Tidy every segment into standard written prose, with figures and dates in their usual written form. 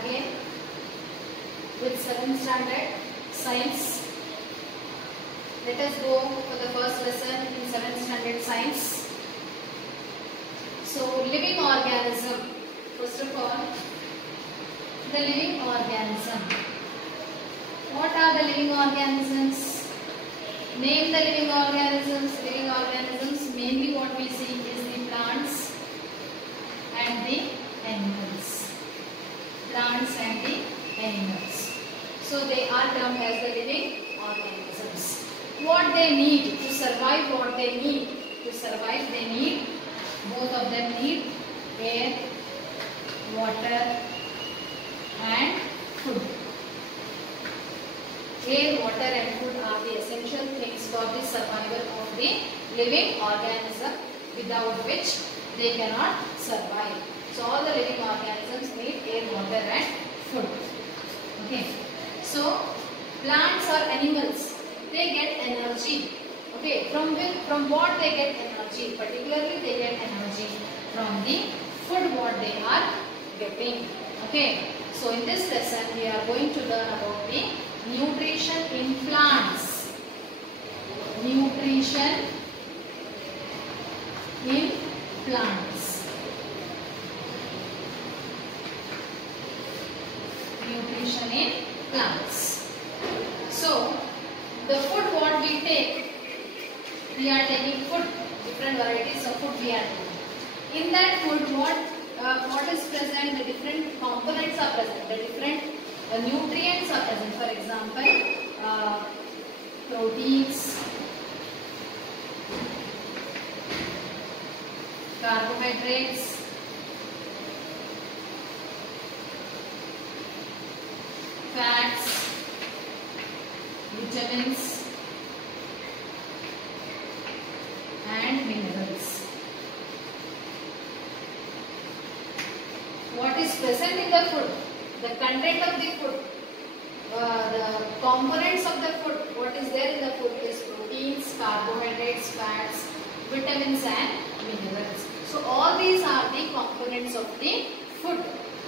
again with 7th standard science. Let us go for the first lesson in 7th standard science. So, living organism. First of all, the living organism. What are the living organisms? Name the living organisms. Living organisms, mainly what we see is the plants and the animals. Plants and the animals. So they are termed as the living organisms. What they need to survive, what they need to survive, they need, both of them need air, water and food. Air, water and food are the essential things for the survival of the living organism, without which they cannot survive. So all the living organisms need air, water and food. Okay. So plants or animals, they get energy. Okay. From what they get energy? Particularly they get energy from the food what they are getting. Okay. So in this lesson we are going to learn about the nutrition in plants. Nutrition in plants. Nutrition in plants. So, the food what we take, we are taking food, different varieties of food we are taking. In that food, what is present? The different components are present. The different nutrients are present. For example, proteins, carbohydrates, fats, vitamins and minerals. What is present in the food? The content of the food, the components of the food, what is there in the food is proteins, carbohydrates, fats, vitamins and minerals. So all these are the components of the food.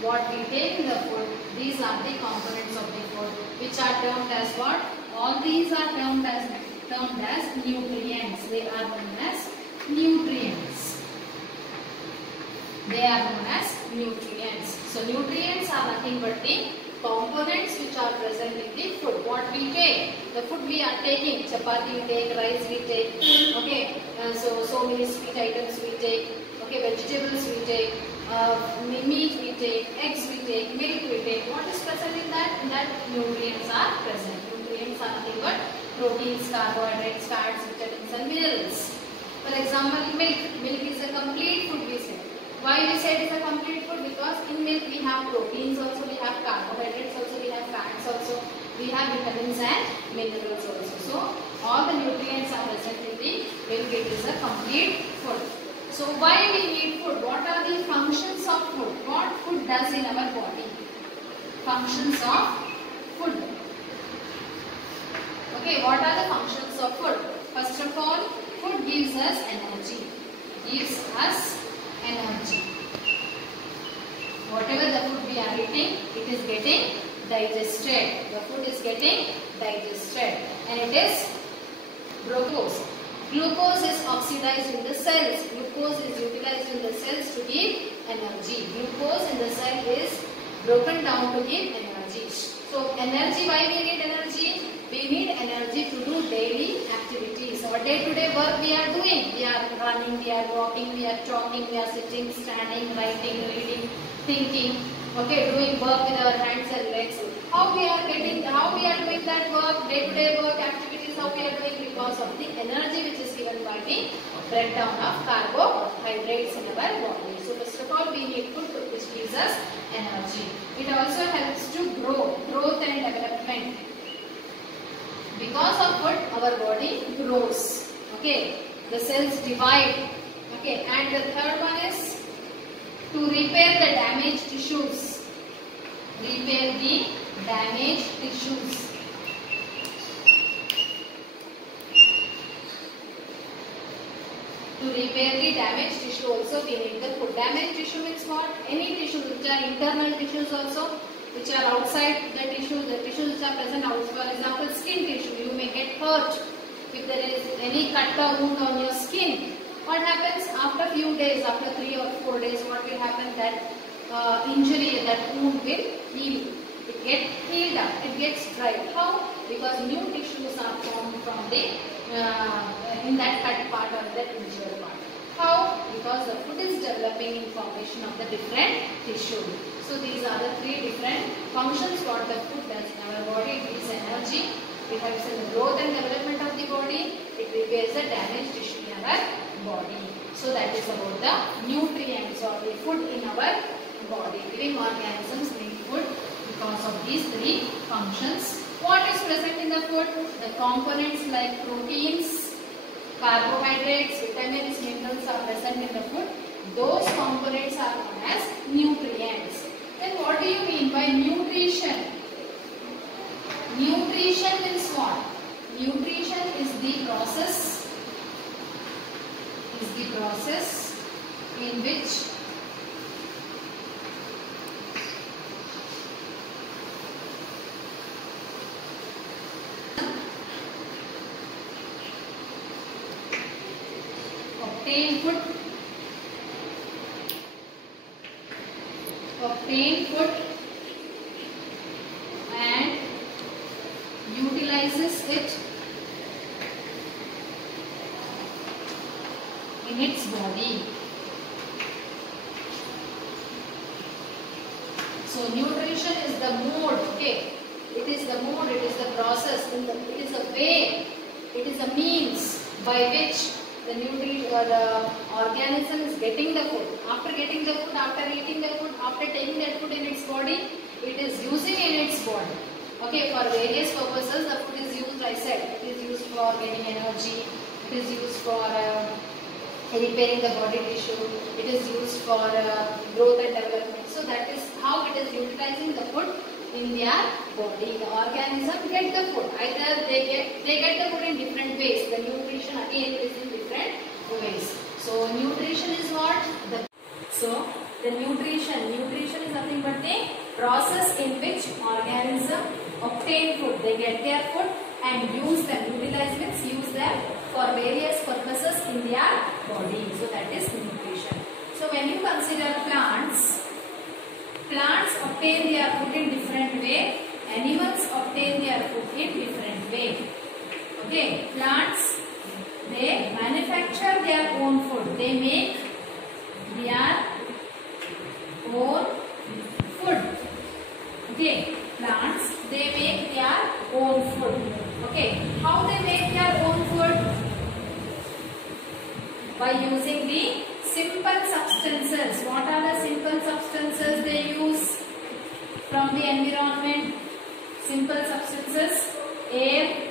What we take in the food, these are the components of the food, which are termed as what? All these are termed as nutrients. They are known as nutrients. They are known as nutrients. So nutrients are nothing but the components which are present in the food. What we take, the food we are taking, chapati we take, rice we take, okay, so many sweet items we take, okay, vegetables we take, meat we take, eggs we take, milk we take. What is present in that? In that nutrients are present. Nutrients are nothing but proteins, carbohydrates, fats, vitamins and minerals. For example, milk. Milk is a complete food we say. Why we say it is a complete food? Because in milk we have proteins also, we have carbohydrates also, we have fats also, we have vitamins and minerals also. So all the nutrients are present in the milk. It is a complete food. So why we need food? What are the functions of food? What food does in our body? Functions of food. Okay, what are the functions of food? First of all, food gives us energy. Gives us energy. Whatever the food we are eating, it is getting digested. The food is getting digested and it is glucose. Glucose is oxidized in the cells. Glucose is utilized in the cells to give energy. Glucose in the cell is broken down to give energy. So energy, why we need energy? We need energy to do daily activities. Our day-to-day work we are doing. We are running, we are walking, we are talking, we are sitting, standing, writing, reading, thinking. Okay, doing work with our hands and legs. How we are doing that work, day-to-day work activities, how we are doing? Because of the energy which is given by the breakdown of carbohydrates in our body. So first of all, we need food which gives us energy. It also helps to growth and development. Because of food, our body grows. Okay, the cells divide. Okay, and the third one is to repair the damaged tissues. Repair the damaged tissues. To repair the damaged tissue also we need the food. Damaged tissue means what? Any tissue which are internal tissues also. which are outside the tissues which are present outside, for example skin tissue, you may get hurt if there is any cut or wound on your skin. What happens after few days, after 3 or 4 days, what will happen, that injury, that wound will heal. It gets healed up, it gets dried. How? Because new tissues are formed from the in that cut part or that injured part. How? Because the food is developing in formation of the different tissue. So these are the 3 different functions what the food does in our body. It gives energy, it helps in the growth and development of the body, it repairs the damaged tissue in our body. So that is about the nutrients or the food in our body. Living organisms need food because of these 3 functions. What is present in the food? The components like proteins, carbohydrates, vitamins, minerals are present in the food. Those components are known as nutrients. Then what do you mean by nutrition? Nutrition means what? Nutrition is the process in which obtain food and utilizes it in its body. So nutrition is the mode, okay? It is the mode, it is the process, it is a way, it is a means by which the organism is getting the food. After getting the food, after eating the food, after taking that food in its body, it is using in its body. Okay, for various purposes the food is used, I said. It is used for getting energy, it is used for repairing the body tissue, it is used for growth and development. So that is how it is utilizing the food in their body. The organism get the food. Either they get the food in different ways. The nutrition again is in different ways. So nutrition is what? The nutrition is nothing but the process in which organism obtain food. They get their food and use them. Utilize means use them for various purposes in their body. So that is nutrition. So when you consider plants obtain their food in different way. Animals obtain their food in different way. Okay, plants, they manufacture their own food. They make their own food. Okay, plants, they make their own food. Okay, how they make their own food? By using the simple substances. What are the simple substances they use from the environment? Simple substances, air,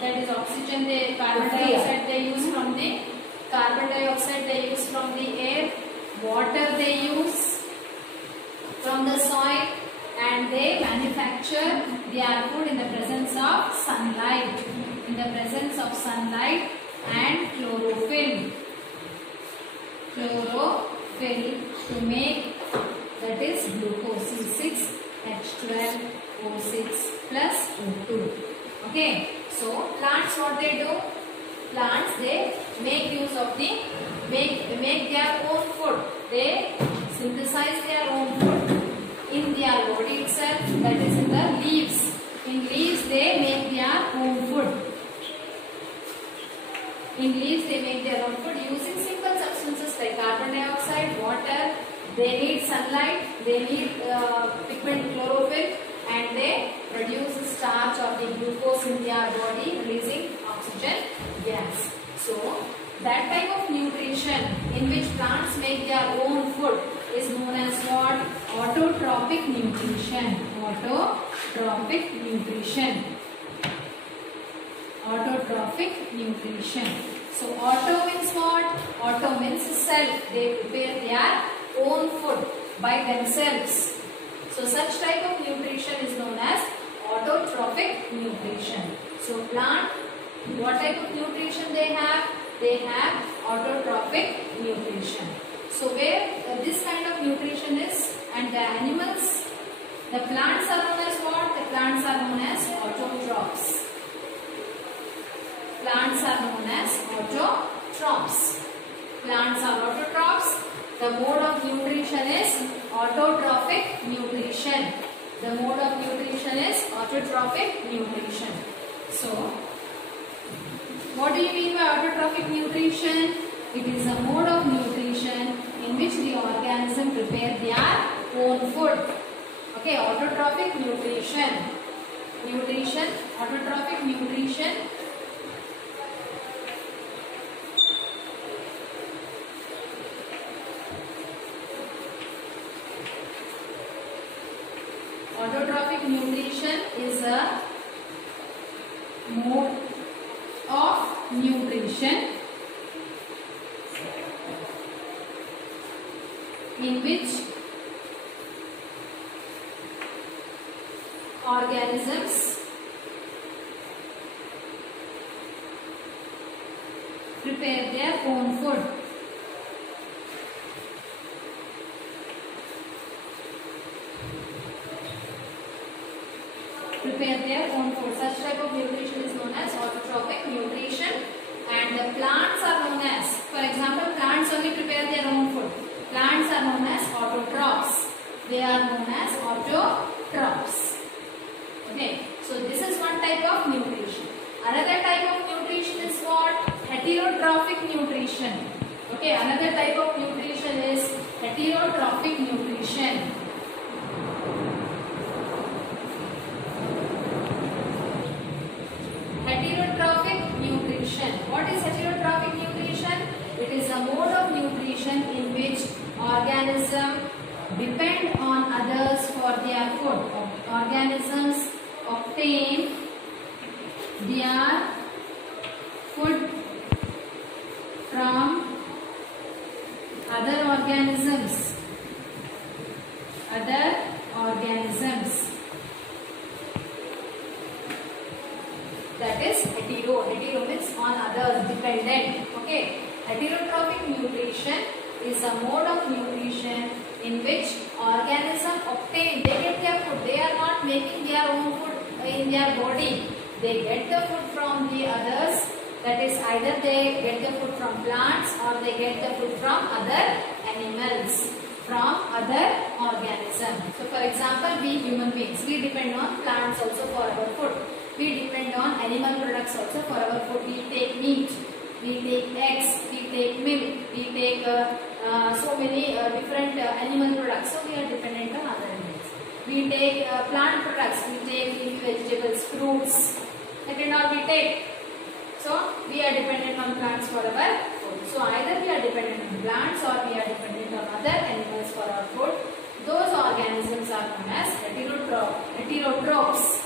that is oxygen, carbon dioxide they use from the air, water they use from the soil, and they manufacture their food in the presence of sunlight. And chlorophyll to make, that is glucose, C6H12O6 plus O2. Okay, so plants, what they do? Plants, they make use of make their own food. They synthesize their own food in their body itself, that is in the leaves. In leaves they make their own food. Using simple substances like carbon dioxide, water. They need sunlight, they need pigment chlorophyll, and they produce starch or the glucose in their body, releasing oxygen gas. So that type of nutrition in which plants make their own food is known as what? Autotrophic nutrition. Autotrophic nutrition. So auto means what? Auto means self. They prepare their own food by themselves. So such type of nutrition is known as autotrophic nutrition. So plant, what type of nutrition they have? They have autotrophic nutrition. So where this kind of nutrition is, and the animals The plants are known as what? The plants are known as autotrophs. Plants are known as autotrophs. Plants are autotrophs. The mode of nutrition is autotrophic nutrition. The mode of nutrition is autotrophic nutrition. So, what do you mean by autotrophic nutrition? It is a mode of nutrition in which the organism prepare their own food. Okay, autotrophic nutrition. Autotrophic nutrition. Autotrophic nutrition is a mode of nutrition in which organisms prepare their own food. Prepare their own food. Such type of nutrition is known as autotrophic nutrition, and the plants are known as, for example, plants only prepare their own food. Plants are known as autotrophs. They are known as autotrophs. Okay, so this is one type of nutrition. Another type of nutrition is what? Heterotrophic nutrition. Okay, another type of nutrition is heterotrophic nutrition. Heterotrophic nutrition. What is heterotrophic nutrition? It is a mode of nutrition in which organisms depend on others for their food. Organisms obtain their food from other organisms. That is hetero. Hetero means on others, dependent. Okay. Heterotrophic nutrition is a mode of nutrition in which organisms obtain, they get their food. They are not making their own food in their body. They get the food from the others. That is, either they get the food from plants or they get the food from other animals, from other organisms. So, for example, we human beings, we depend on plants also for our food. We depend on animal products also for our food. We take meat, we take eggs, we take milk, we take so many different animal products. So, we are dependent on other animals. We take plant products, we take leafy vegetables, fruits, that and all we take. So, we are dependent on plants for our food. So, either we are dependent on plants or we are dependent on other animals for our food. Those organisms are known as heterotrophs.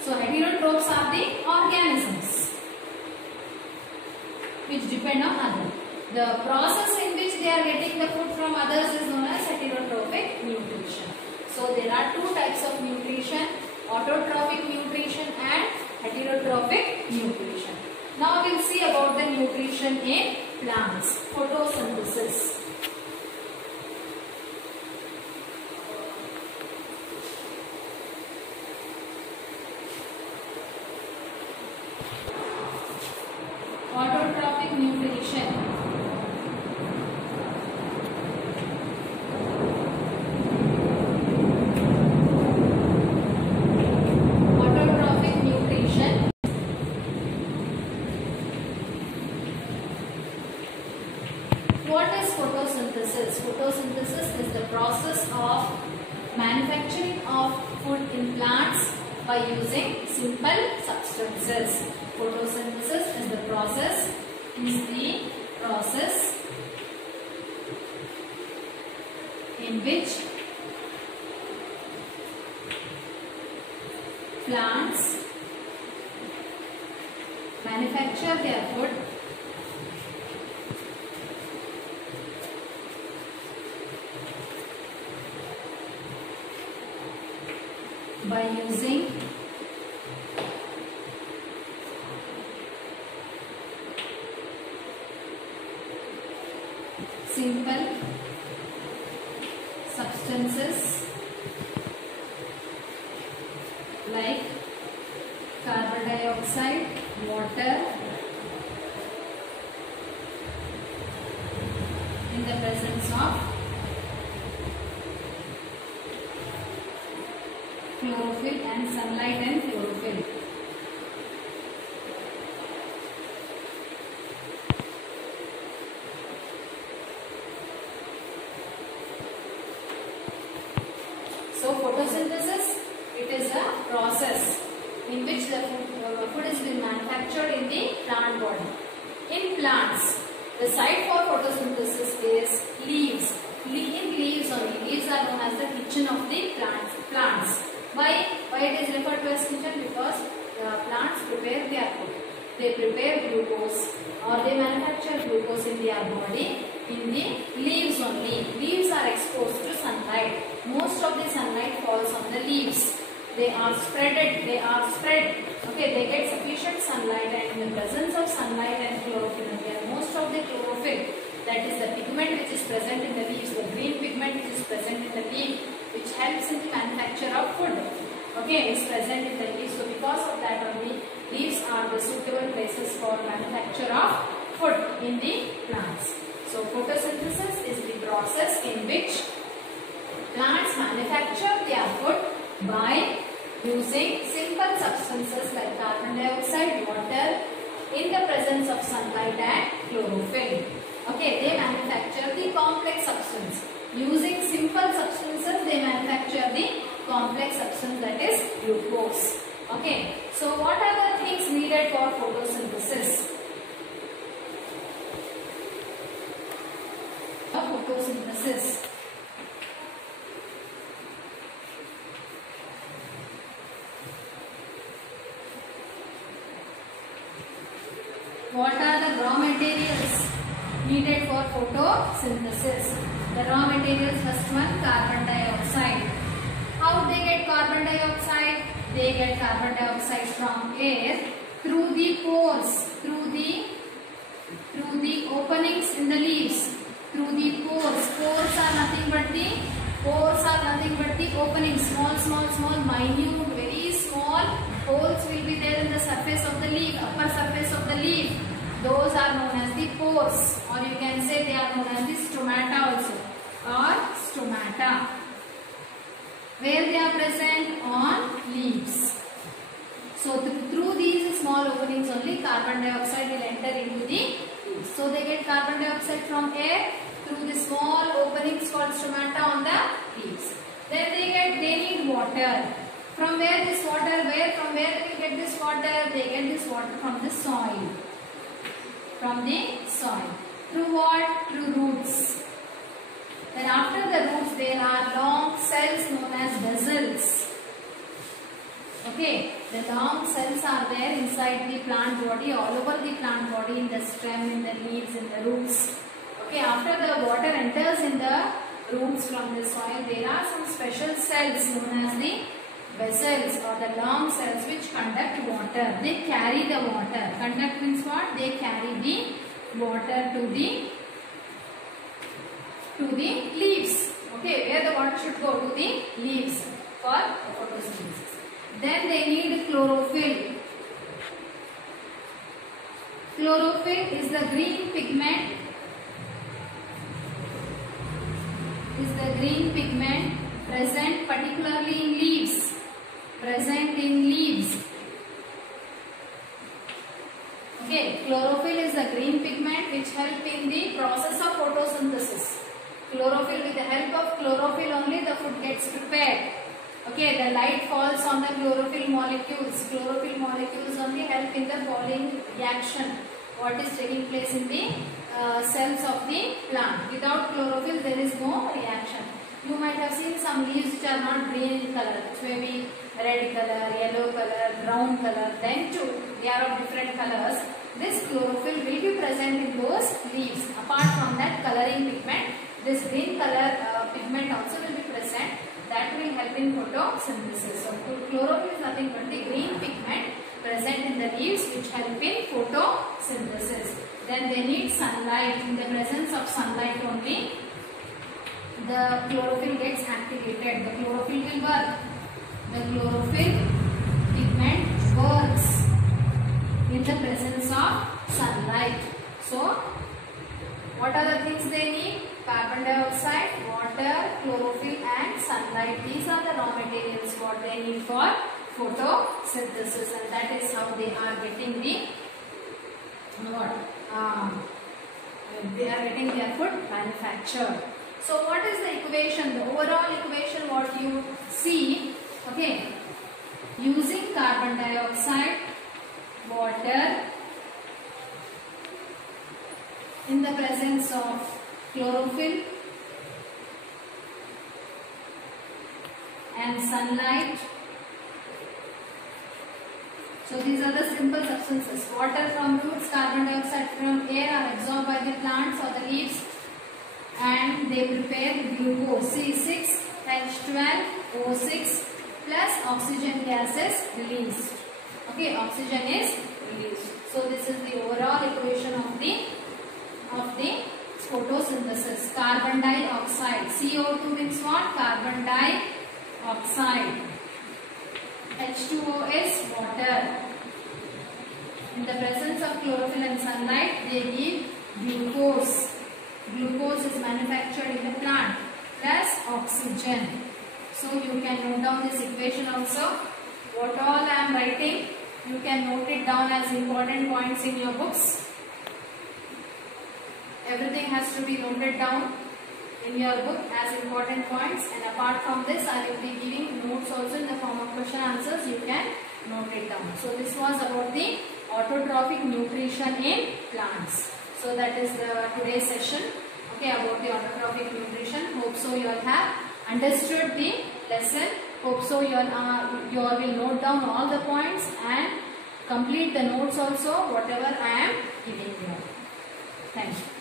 So, heterotrophs are the organisms which depend on others. The process in which they are getting the food from others is known as heterotrophic nutrition. So, there are two types of nutrition, autotrophic nutrition and heterotrophic nutrition. Now, we will see about the nutrition in plants, photosynthesis. Autotrophic nutrition. Autotrophic nutrition. What is photosynthesis? Photosynthesis is the process of manufacturing of food in plants by using simple substances. Photosynthesis is the process in which plants manufacture their food by using simple substances like carbon dioxide, water in the presence of chlorophyll and sunlight and chlorophyll. So photosynthesis, it is a process in which the food is being manufactured in the plant body. In plants, the site for photosynthesis is leaves. In leaves only. Leaves are known as the kitchen of the plants. Why it is referred to as kitchen? Because plants prepare their food. They prepare glucose or they manufacture glucose in their body in the leaves only. Leaves are exposed to sunlight. Most of the sunlight falls on the leaves. They are spread. Okay, they get sufficient sunlight, and in the presence of sunlight and chlorophyll, most of the chlorophyll, that is the pigment which is present in the leaves, the green pigment which is present in the leaf, which helps in the manufacture of food. Okay, is present in the leaves. So because of that only, leaves are the suitable places for manufacture of food in the plants. So photosynthesis is the process in which plants manufacture their food by using simple substances like carbon dioxide, water in the presence of sunlight and chlorophyll. Okay, they manufacture the complex substance. Using simple substances, they manufacture the complex substance, that is glucose. Okay, so what are the things needed for photosynthesis? Photosynthesis. What are the raw materials needed for photosynthesis? The raw materials, first one, carbon dioxide. How they get carbon dioxide? They get carbon dioxide from air through the pores, through the openings in the leaves, through the pores. Pores are nothing but the openings, small, minute, very small holes will be there in the surface of the leaf, upper surface of the leaf. Those are known as the pores, or you can say they are known as the stomata also, or stomata, where they are present on leaves. So through these small openings only carbon dioxide will enter into the leaves. So they get carbon dioxide from air through the small openings called stomata on the leaves. Then they need water. From where this water? From where they get this water? They get this water from the soil. From the soil. Through what? Through roots. Then after the roots there are long cells known as vessels. Okay, the long cells are there inside the plant body, all over the plant body, in the stem, in the leaves, in the roots. Okay, after the water enters in the roots from the soil, there are some special cells known as the vessels or the long cells which conduct water. They carry the water. Conduct means what? They carry the water to the leaves. Okay, where the water should go? To the leaves for photosynthesis. Then they need chlorophyll. Chlorophyll is the green pigment. Present particularly in leaves. Okay, chlorophyll is the green pigment which help in the process of photosynthesis. Chlorophyll, with the help of chlorophyll only the food gets prepared. Okay, the light falls on the chlorophyll molecules. Chlorophyll molecules only help in the following reaction. What is taking place in the cells of the plant. Without chlorophyll there is no reaction. You might have seen some leaves which are not green in color. It may be red color, yellow color, brown color. Then too, they are of different colors. This chlorophyll will be present in those leaves. Apart from that coloring pigment, this green color pigment also will be present. That will help in photosynthesis. So chlorophyll is nothing but the green pigment present in the leaves which help in photosynthesis. Then they need sunlight. In the presence of sunlight only the chlorophyll gets activated. The chlorophyll will work. The chlorophyll pigment works in the presence of sunlight. So, what are the things they need? Carbon dioxide, water, chlorophyll and sunlight. These are the raw materials what they need for photosynthesis, and that is how they are getting the they are getting their food manufactured. So what is the equation? The overall equation what you see, okay, using carbon dioxide, water in the presence of chlorophyll and sunlight. So these are the simple substances. Water from roots, carbon dioxide from air are absorbed by the plants or the leaves and they prepare the glucose C6H12O6 plus oxygen gas is released. Okay, oxygen is released. So this is the overall equation of the photosynthesis. Carbon dioxide, CO2 means what? Carbon dioxide. H2O is water. In the presence of chlorophyll and sunlight, they give glucose. Glucose is manufactured in the plant plus oxygen. So you can note down this equation also. What all I am writing, you can note it down as important points in your books. Everything has to be noted down in your book as important points, and apart from this I will be giving notes also in the form of question answers. You can note it down. So this was about the autotrophic nutrition in plants. So that is the today's session, okay, about the autotrophic nutrition. Hope so you all have understood the lesson. Hope so you all will note down all the points and complete the notes also whatever I am giving you. Thank you.